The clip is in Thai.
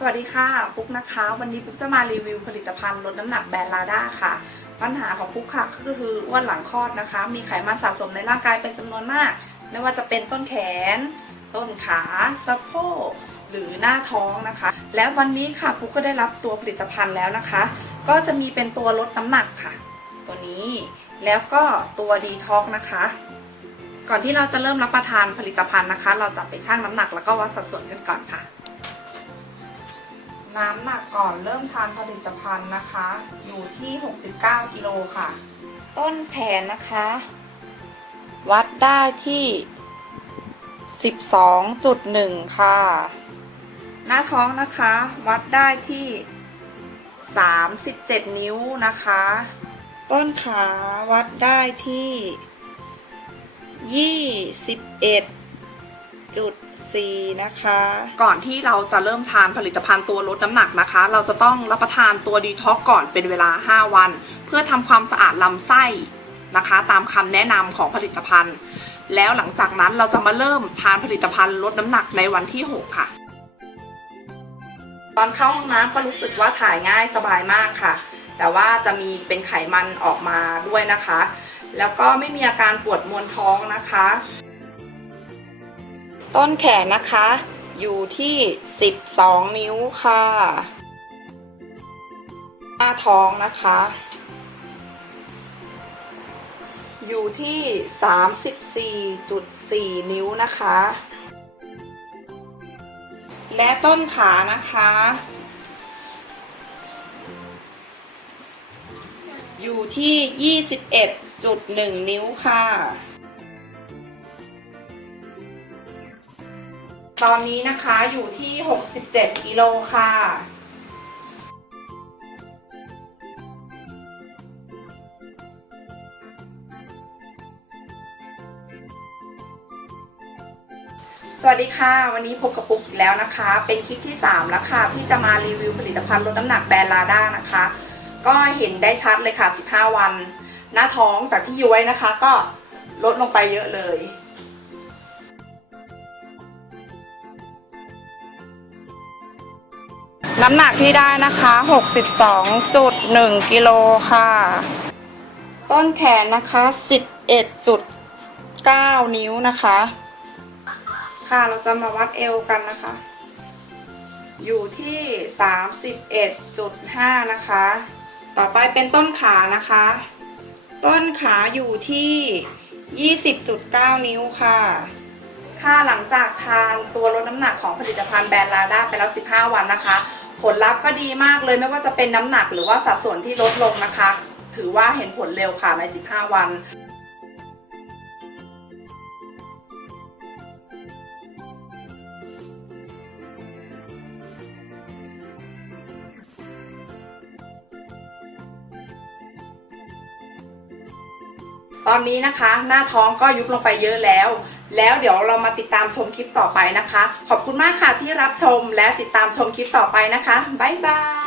สวัสดีค่ะปุ๊กนะคะ วันนี้ปุ๊กจะมารีวิวผลิตภัณฑ์ลดน้ำหนักแบรนด์ลาด้าค่ะ ปัญหาของปุ๊กค่ะก็คืออ้วนหลังคลอดนะคะ มีไขมันสะสมในร่างกายเป็นจำนวนมาก ไม่ว่าจะเป็นต้นแขน ต้นขาสะโพกหรือหน้าท้องนะคะ แล้ววันนี้ค่ะปุ๊กก็ได้รับตัวผลิตภัณฑ์แล้วนะคะ ก็จะมีเป็นตัวลดน้ำหนักค่ะ ตัวนี้แล้วก็ตัวดีท็อกนะคะ ก่อนที่เราจะเริ่มรับประทานผลิตภัณฑ์นะคะ เราจะไปชั่งน้ำหนักแล้วก็วัดสัดส่วนกันก่อนค่ะ น้ำหนักก่อนเริ่มทานผลิตภัณฑ์นะคะ อยู่ที่ 69 กิโลค่ะ ต้นแขนนะคะ วัดได้ที่ 12.1 ค่ะ หน้าท้องนะคะ วัดได้ที่ 37 นิ้วนะคะ ต้นขาวัดได้ที่ 21 จุด4นะคะ ก่อนที่เราจะเริ่มทานผลิตภัณฑ์ตัวลดน้ำหนักนะคะ เราจะต้องรับประทานตัวดีท็อกก่อนเป็นเวลา 5 วัน เพื่อทำความสะอาดลำไส้นะคะ ตามคำแนะนำของผลิตภัณฑ์ แล้วหลังจากนั้นเราจะมาเริ่มทานผลิตภัณฑ์ลดน้ำหนักในวันที่ 6 ค่ะ ตอนเข้าห้องน้ำก็รู้สึกว่าถ่ายง่ายสบายมากค่ะ แต่ว่าจะมีเป็นไขมันออกมาด้วยนะคะ แล้วก็ไม่มีอาการปวดมวนท้องนะคะ ต้นแขนนะคะ อยู่ที่ 12 นิ้วค่ะ หน้าท้องนะคะ อยู่ที่ 34.4 นิ้วนะคะ และต้นขานะคะ อยู่ที่ 21.1 นิ้วค่ะ ตอนนี้นะคะอยู่ที่ 67 กิโลค่ะ สวัสดีค่ะ วันนี้พบกับปุ๊กอีกแล้วนะคะ เป็นคลิปที่ 3 แล้วค่ะ ที่จะมารีวิวผลิตภัณฑ์ลดน้ำหนักแบรนด์ลาด้านะคะ ก็เห็นได้ชัดเลยค่ะ 15 วัน หน้าท้องจากที่ย้วยนะคะ ก็ลดลงไปเยอะเลย น้ำหนักที่ได้นะคะ 62.1 กิโลค่ะ ต้นแขนนะคะ 11.9 นิ้วนะคะ ค่ะเราจะมาวัดเอวกันนะคะ อยู่ที่ 31.5 นะคะ ต่อไปเป็นต้นขานะคะ ต้นขาอยู่ที่ 20.9 นิ้วค่ะค่ะหลังจากทานตัวลดน้ำหนักของผลิตภัณฑ์แบรนด์ลาด้าไปแล้ว 15 วันนะคะ ผลลัพธ์ก็ดีมากเลยไม่ว่าจะเป็นน้ำหนักหรือว่าสัดส่วนที่ลดลงนะคะ ถือว่าเห็นผลเร็วค่ะใน 15 วันตอนนี้นะคะ หน้าท้องก็ยุบลงไปเยอะแล้ว แล้วเดี๋ยวเรามาติดตามชมคลิปต่อไปนะคะ ขอบคุณมากค่ะที่รับชมและติดตามชมคลิปต่อไปนะคะ บ๊ายบาย